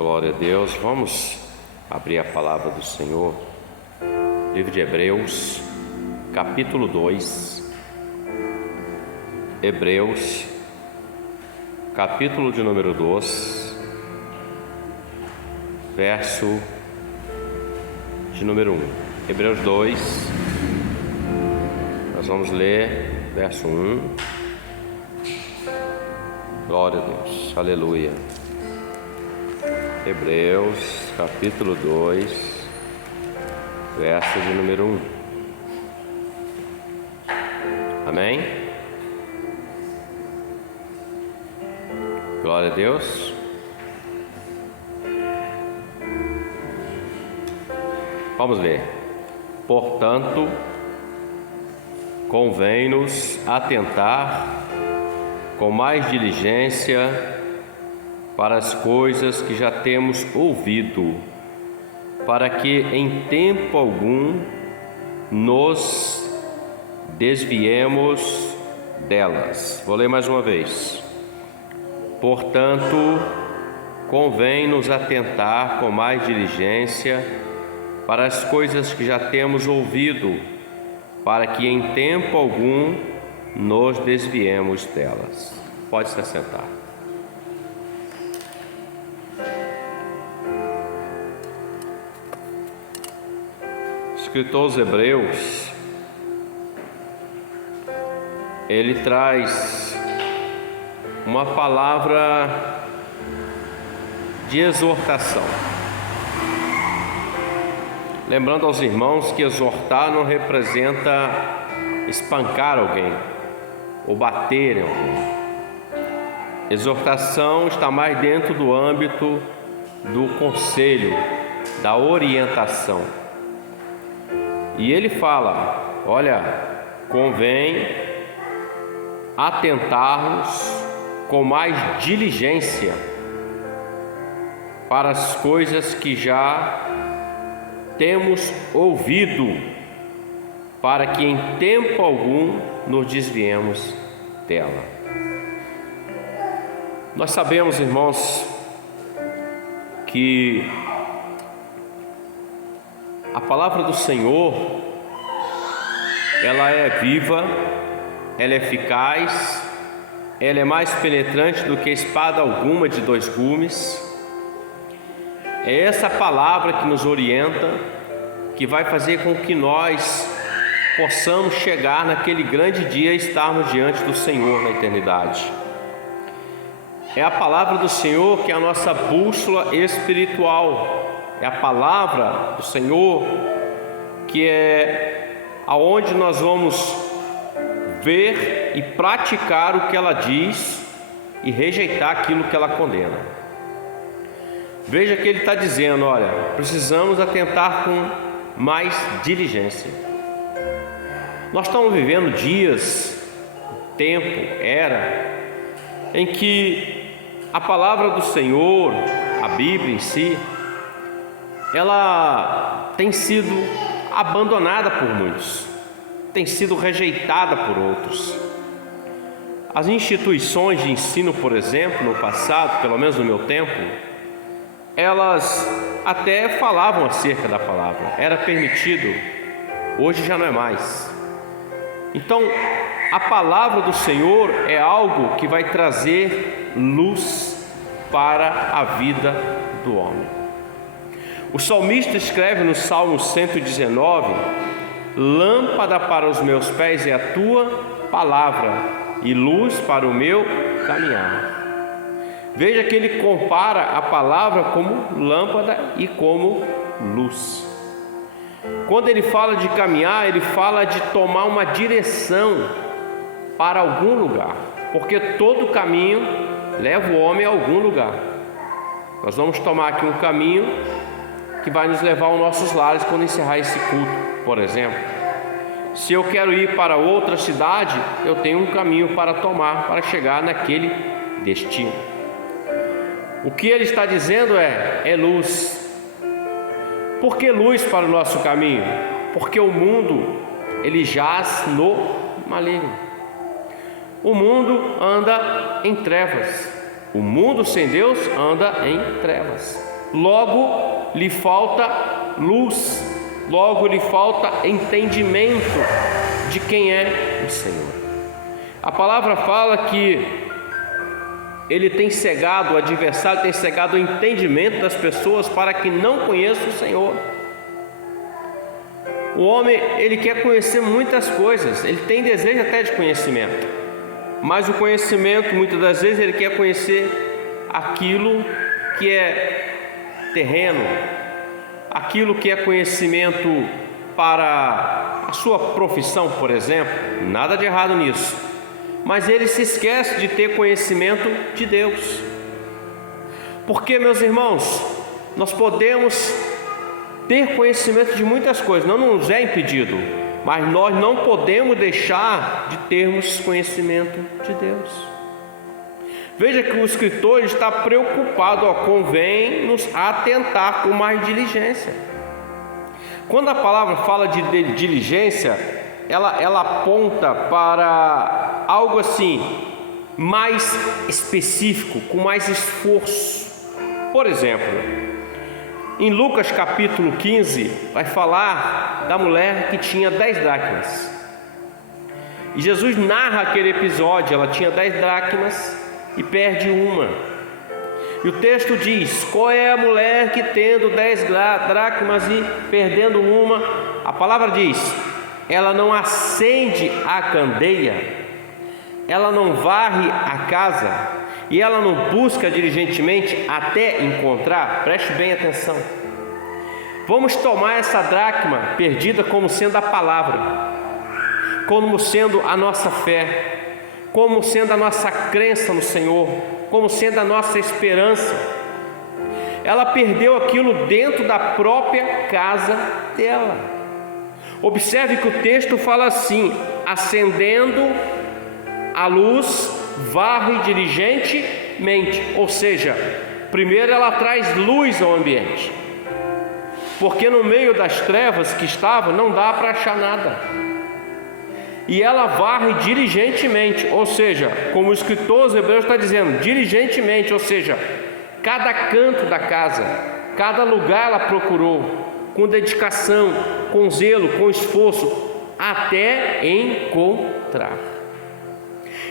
Glória a Deus. Vamos abrir a palavra do Senhor. Livro de Hebreus, capítulo 2. Hebreus, capítulo de número 2, verso de número 1. Hebreus 2, nós vamos ler verso 1. Glória a Deus, aleluia. Hebreus, capítulo 2, verso de número 1. Amém? Glória a Deus. Vamos ler. Portanto, convém-nos atentar com mais diligência para as coisas que já temos ouvido, para que em tempo algum nos desviemos delas. Vou ler mais uma vez. Portanto, convém nos atentar com mais diligência para as coisas que já temos ouvido, para que em tempo algum nos desviemos delas. Pode se assentar. O escritor aos Hebreus, ele traz uma palavra de exortação. Lembrando aos irmãos que exortar não representa espancar alguém ou bater em alguém. Exortação está mais dentro do âmbito do conselho, da orientação. E ele fala: olha, convém atentarmos com mais diligência para as coisas que já temos ouvido, para que em tempo algum nos desviemos dela. Nós sabemos, irmãos, que a palavra do Senhor, ela é viva, ela é eficaz, ela é mais penetrante do que espada alguma de dois gumes. É essa palavra que nos orienta, que vai fazer com que nós possamos chegar naquele grande dia e estarmos diante do Senhor na eternidade. É a palavra do Senhor que é a nossa bússola espiritual. É a palavra do Senhor que é aonde nós vamos ver e praticar o que ela diz e rejeitar aquilo que ela condena. Veja que ele está dizendo: olha, precisamos atentar com mais diligência. Nós estamos vivendo dias, tempo, era, em que a palavra do Senhor, a Bíblia em si, ela tem sido abandonada por muitos, tem sido rejeitada por outros. As instituições de ensino, por exemplo, no passado, pelo menos no meu tempo, elas até falavam acerca da palavra, era permitido, hoje já não é mais. Então, a palavra do Senhor é algo que vai trazer luz para a vida do homem. O salmista escreve no Salmo 119: lâmpada para os meus pés é a tua palavra e luz para o meu caminhar. Veja que ele compara a palavra como lâmpada e como luz. Quando ele fala de caminhar, ele fala de tomar uma direção para algum lugar, porque todo caminho leva o homem a algum lugar. Nós vamos tomar aqui um caminho que vai nos levar aos nossos lares quando encerrar esse culto, por exemplo. Se eu quero ir para outra cidade, eu tenho um caminho para tomar para chegar naquele destino. O que ele está dizendo é luz. Por que luz para o nosso caminho? Porque o mundo, ele jaz no maligno. O mundo anda em trevas. O mundo sem Deus anda em trevas. logo lhe falta luz, logo lhe falta entendimento de quem é o Senhor. A palavra fala que ele tem cegado, o adversário tem cegado o entendimento das pessoas para que não conheçam o Senhor. O homem, ele quer conhecer muitas coisas, ele tem desejo até de conhecimento, mas o conhecimento, muitas das vezes, ele quer conhecer aquilo que é terreno, aquilo que é conhecimento para a sua profissão, por exemplo. Nada de errado nisso, mas ele se esquece de ter conhecimento de Deus. Porque, meus irmãos, nós podemos ter conhecimento de muitas coisas, não nos é impedido, mas nós não podemos deixar de termos conhecimento de Deus. Veja que o escritor está preocupado, convém nos atentar com mais diligência. Quando a palavra fala de diligência, ela aponta para algo assim, mais específico, com mais esforço. Por exemplo, em Lucas capítulo 15, vai falar da mulher que tinha 10 dracmas. E Jesus narra aquele episódio. Ela tinha 10 dracmas e perde uma. E o texto diz: qual é a mulher que tendo 10 dracmas e perdendo uma? A palavra diz: ela não acende a candeia, ela não varre a casa, e ela não busca diligentemente até encontrar. Preste bem atenção. Vamos tomar essa dracma perdida como sendo a palavra, como sendo a nossa fé, como sendo a nossa crença no Senhor, como sendo a nossa esperança. Ela perdeu aquilo dentro da própria casa dela. Observe que o texto fala assim: acendendo a luz, varre diligentemente. Ou seja, primeiro ela traz luz ao ambiente, porque no meio das trevas que estava não dá para achar nada. E ela varre diligentemente, ou seja, como o escritor aos Hebreus está dizendo, diligentemente, ou seja, cada canto da casa, cada lugar ela procurou, com dedicação, com zelo, com esforço, até encontrar.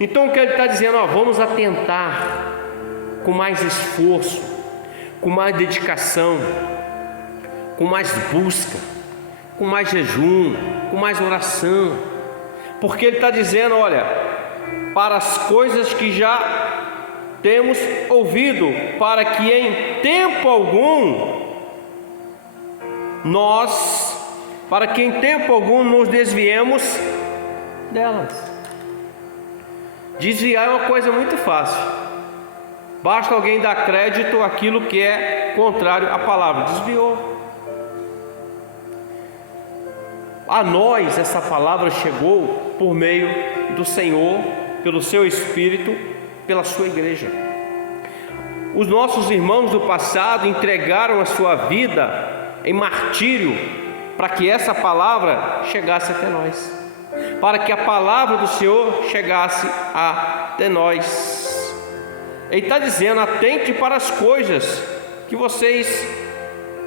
Então o que ele está dizendo, vamos atentar com mais esforço, com mais dedicação, com mais busca, com mais jejum, com mais oração, porque ele está dizendo, olha, para as coisas que já temos ouvido, para que em tempo algum nos desviemos delas. Desviar é uma coisa muito fácil, basta alguém dar crédito àquilo que é contrário à palavra. Desviou. A nós essa palavra chegou por meio do Senhor, pelo seu Espírito, pela sua igreja. Os nossos irmãos do passado entregaram a sua vida em martírio para que essa palavra chegasse até nós, para que a palavra do Senhor chegasse até nós. Ele está dizendo, atente para as coisas que vocês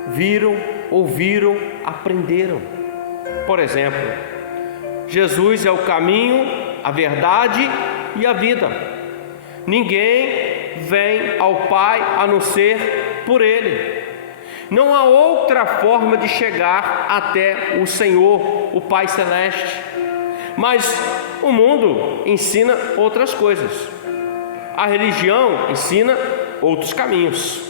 viram, ouviram, aprenderam. Por exemplo, Jesus é o caminho, a verdade e a vida. Ninguém vem ao Pai a não ser por Ele. Não há outra forma de chegar até o Senhor, o Pai Celeste. Mas o mundo ensina outras coisas. A religião ensina outros caminhos.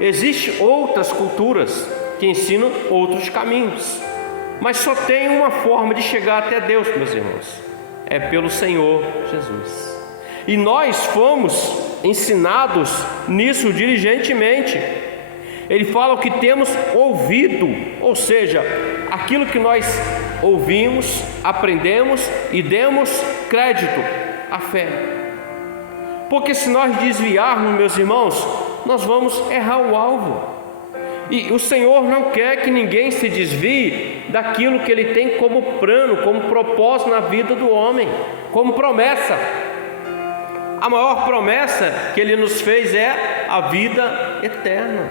Existem outras culturas que ensinam outros caminhos. Mas só tem uma forma de chegar até Deus, meus irmãos, é pelo Senhor Jesus. E nós fomos ensinados nisso diligentemente. Ele fala o que temos ouvido, ou seja, aquilo que nós ouvimos, aprendemos e demos crédito à fé. Porque se nós desviarmos, meus irmãos, nós vamos errar o alvo. E o Senhor não quer que ninguém se desvie daquilo que Ele tem como plano, como propósito na vida do homem, como promessa. A maior promessa que Ele nos fez é a vida eterna.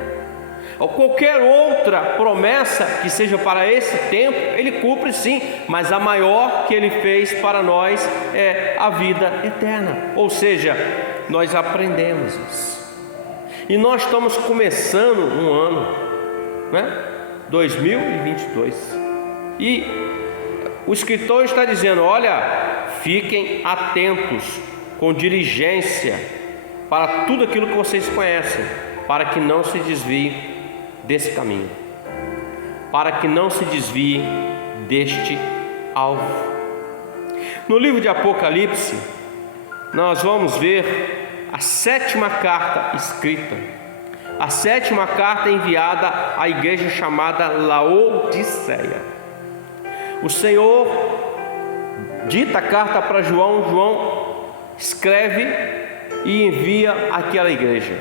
ou qualquer outra promessa que seja para esse tempo, Ele cumpre sim, mas a maior que Ele fez para nós é a vida eterna. Ou seja, nós aprendemos isso, e nós estamos começando um ano, né? 2022, e o escritor está dizendo: olha, fiquem atentos com diligência para tudo aquilo que vocês conhecem, para que não se desviem desse caminho, para que não se desvie deste alvo. No livro de Apocalipse, nós vamos ver a 7ª carta escrita, a 7ª carta enviada à igreja chamada Laodiceia. O Senhor dita a carta para João, João escreve e envia àquela igreja.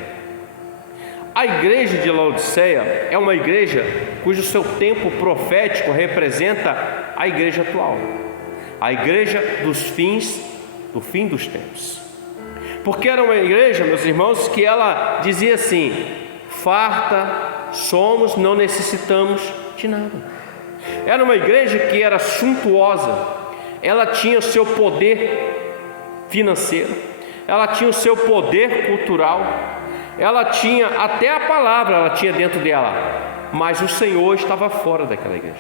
A igreja de Laodiceia é uma igreja cujo seu tempo profético representa a igreja atual, a igreja do fim dos tempos. Porque era uma igreja, meus irmãos, que ela dizia assim: farta somos, não necessitamos de nada. Era uma igreja que era suntuosa, ela tinha o seu poder financeiro, ela tinha o seu poder cultural, ela tinha até a palavra, ela tinha dentro dela, mas o Senhor estava fora daquela igreja,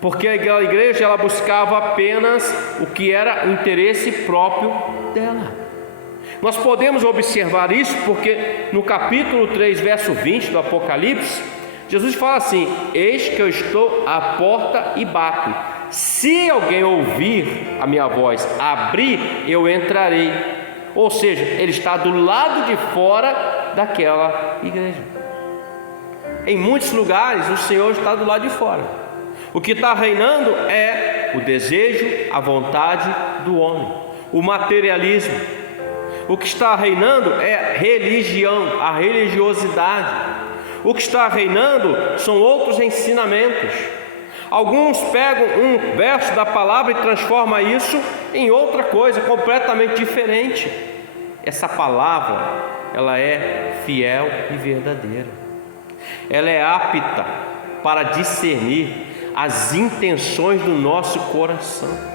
porque aquela igreja ela buscava apenas o que era o interesse próprio dela. Nós podemos observar isso porque no capítulo 3, verso 20 do Apocalipse, Jesus fala assim: eis que eu estou à porta e bato, se alguém ouvir a minha voz, abrir, eu entrarei. Ou seja, ele está do lado de fora daquela igreja. Em muitos lugares o Senhor está do lado de fora. O que está reinando é o desejo, a vontade do homem, o materialismo. O que está reinando é religião, a religiosidade. O que está reinando são outros ensinamentos. Alguns pegam um verso da palavra e transformam isso em outra coisa completamente diferente. Essa palavra, ela é fiel e verdadeira. Ela é apta para discernir as intenções do nosso coração.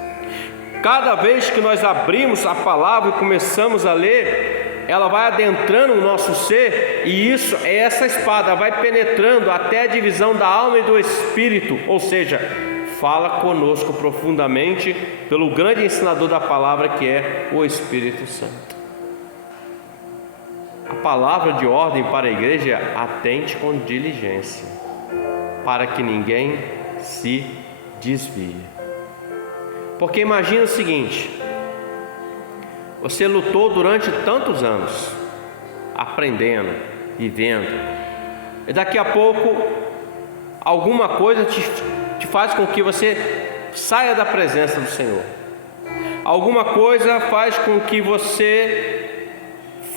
Cada vez que nós abrimos a palavra e começamos a ler, ela vai adentrando o nosso ser, e isso é essa espada, vai penetrando até a divisão da alma e do espírito, ou seja, fala conosco profundamente pelo grande ensinador da palavra, que é o Espírito Santo. A palavra de ordem para a igreja é: atente com diligência, para que ninguém se desvie. Porque imagina o seguinte: você lutou durante tantos anos, aprendendo, vivendo, e daqui a pouco alguma coisa te faz com que você saia da presença do Senhor. Alguma coisa faz com que você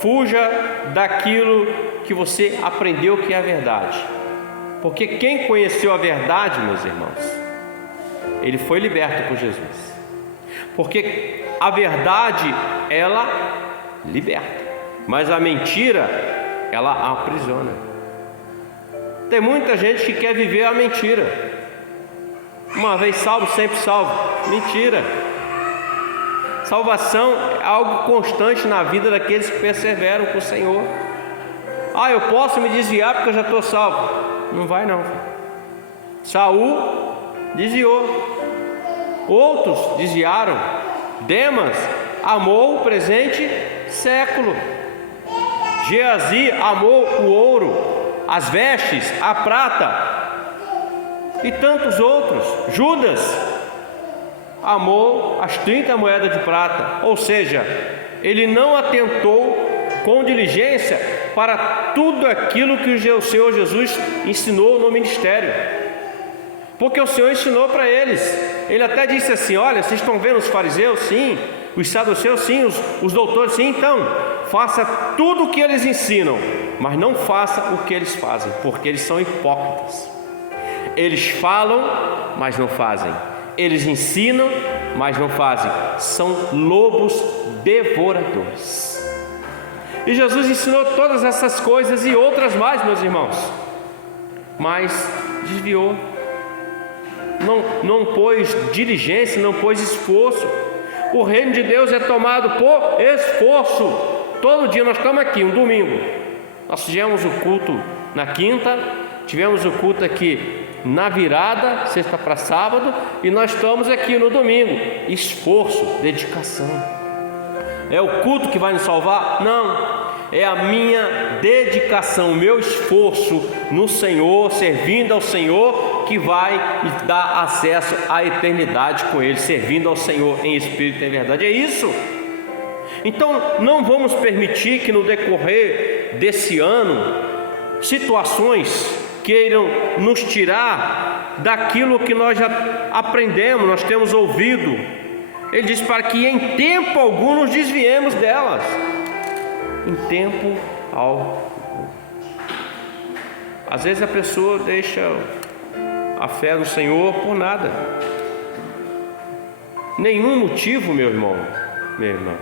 fuja daquilo que você aprendeu que é a verdade. Porque quem conheceu a verdade, meus irmãos, ele foi liberto por Jesus. Porque a verdade, ela liberta, mas a mentira, ela aprisiona. Tem muita gente que quer viver a mentira. Uma vez salvo, sempre salvo. Mentira. Salvação é algo constante na vida daqueles que perseveram com o Senhor. Eu posso me desviar porque eu já estou salvo. Não vai não. Saul desviou, outros desviaram. Demas amou o presente século. Geazi amou o ouro, as vestes, a prata e tantos outros. Judas amou as 30 moedas de prata, ou seja, ele não atentou com diligência para tudo aquilo que o Senhor Jesus ensinou no ministério, porque o Senhor ensinou para eles. Ele até disse assim: olha, vocês estão vendo os fariseus? Sim. Os saduceus? Sim. Os doutores? Sim. Então, faça tudo o que eles ensinam, mas não faça o que eles fazem, porque eles são hipócritas. Eles falam, mas não fazem. Eles ensinam, mas não fazem. São lobos devoradores. E Jesus ensinou todas essas coisas e outras mais, meus irmãos. mas desviou. Não pôs diligência, não pôs esforço. O reino de Deus é tomado por esforço. Todo dia nós estamos aqui, um domingo. Nós tivemos o culto na quinta, tivemos o culto aqui na virada, sexta para sábado, e nós estamos aqui no domingo. Esforço, dedicação. É o culto que vai nos salvar? Não. É a minha dedicação, o meu esforço no Senhor, servindo ao Senhor, que vai me dar acesso à eternidade com Ele, servindo ao Senhor em espírito e em verdade. É isso. Então não vamos permitir que no decorrer desse ano situações queiram nos tirar daquilo que nós já aprendemos, nós temos ouvido. Ele diz para que em tempo algum nos desviemos delas. Em tempo algum. Às vezes a pessoa deixa a fé no Senhor por nada. Nenhum motivo, meu irmão, minha irmã,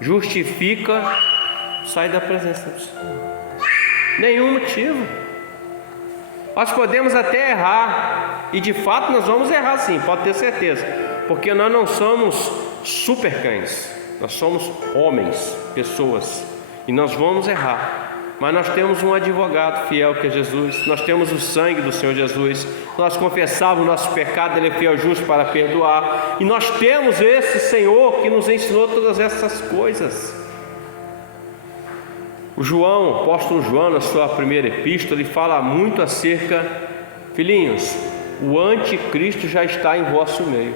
justifica sair da presença do Senhor. Nenhum motivo. Nós podemos até errar, e de fato nós vamos errar sim, pode ter certeza, porque nós não somos super cães, nós somos homens, pessoas, e nós vamos errar. Mas nós temos um advogado fiel que é Jesus, nós temos o sangue do Senhor Jesus, nós confessávamos o nosso pecado, Ele é fiel e justo para perdoar, e nós temos esse Senhor que nos ensinou todas essas coisas. O apóstolo João, na sua primeira epístola, ele fala muito acerca, filhinhos, o anticristo já está em vosso meio,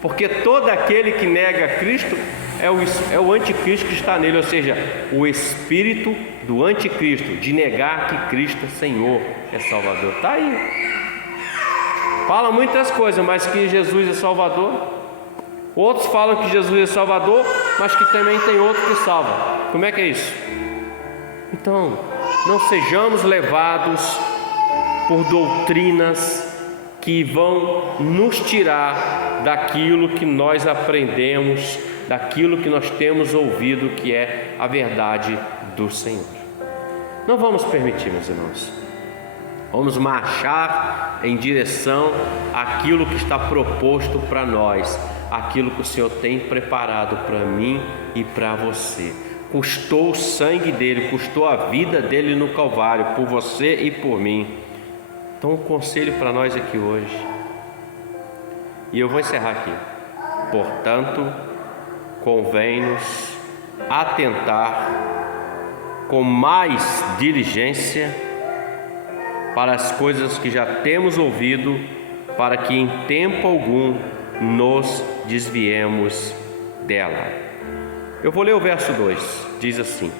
porque todo aquele que nega Cristo é o anticristo que está nele, ou seja, o espírito do anticristo, de negar que Cristo é Senhor, é Salvador. Está aí. Fala muitas coisas, mas que Jesus é Salvador. Outros falam que Jesus é Salvador, mas que também tem outro que salva. Como é que é isso? Então, não sejamos levados por doutrinas que vão nos tirar daquilo que nós aprendemos, daquilo que nós temos ouvido, que é a verdade do Senhor. Não vamos permitir, meus irmãos. Vamos marchar em direção àquilo que está proposto para nós, aquilo que o Senhor tem preparado para mim e para você. Custou o sangue dele, custou a vida dele no Calvário, por você e por mim. Então, um conselho para nós aqui hoje, e eu vou encerrar aqui. Portanto, convém-nos atentar com mais diligência para as coisas que já temos ouvido, para que em tempo algum nos desviemos dela. Eu vou ler o verso 2, diz assim: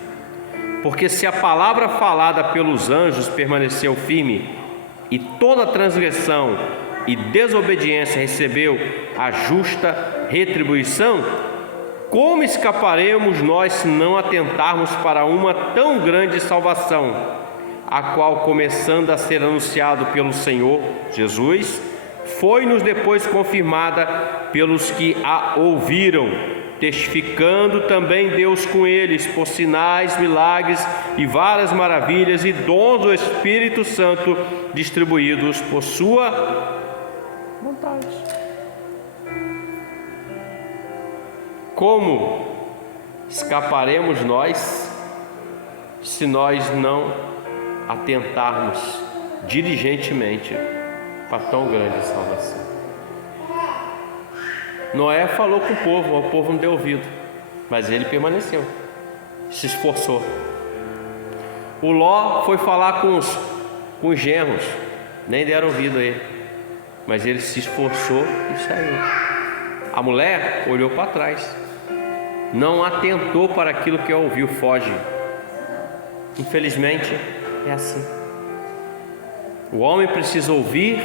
porque se a palavra falada pelos anjos permaneceu firme, e toda transgressão e desobediência recebeu a justa retribuição, como escaparemos nós se não atentarmos para uma tão grande salvação, a qual, começando a ser anunciado pelo Senhor Jesus, foi-nos depois confirmada pelos que a ouviram, testificando também Deus com eles por sinais, milagres e várias maravilhas e dons do Espírito Santo distribuídos por sua vontade. Como escaparemos nós se nós não atentarmos diligentemente para tão grande salvação? Noé falou com o povo não deu ouvido, mas ele permaneceu, se esforçou. O Ló foi falar com os genros, nem deram ouvido a ele, mas ele se esforçou e saiu. A mulher olhou para trás, não atentou para aquilo que ouviu, foge. Infelizmente é assim. O homem precisa ouvir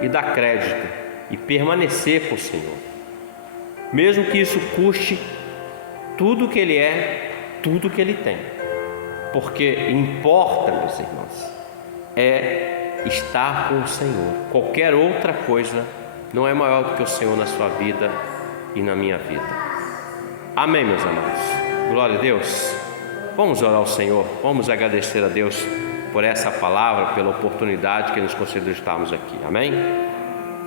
e dar crédito e permanecer com o Senhor, mesmo que isso custe tudo que ele é, tudo que ele tem, porque importa, meus irmãos, é estar com o Senhor. Qualquer outra coisa não é maior do que o Senhor na sua vida e na minha vida. Amém, meus amados. Glória a Deus. Vamos orar ao Senhor, vamos agradecer a Deus por essa palavra, pela oportunidade que nos concedeu de estarmos aqui. Amém?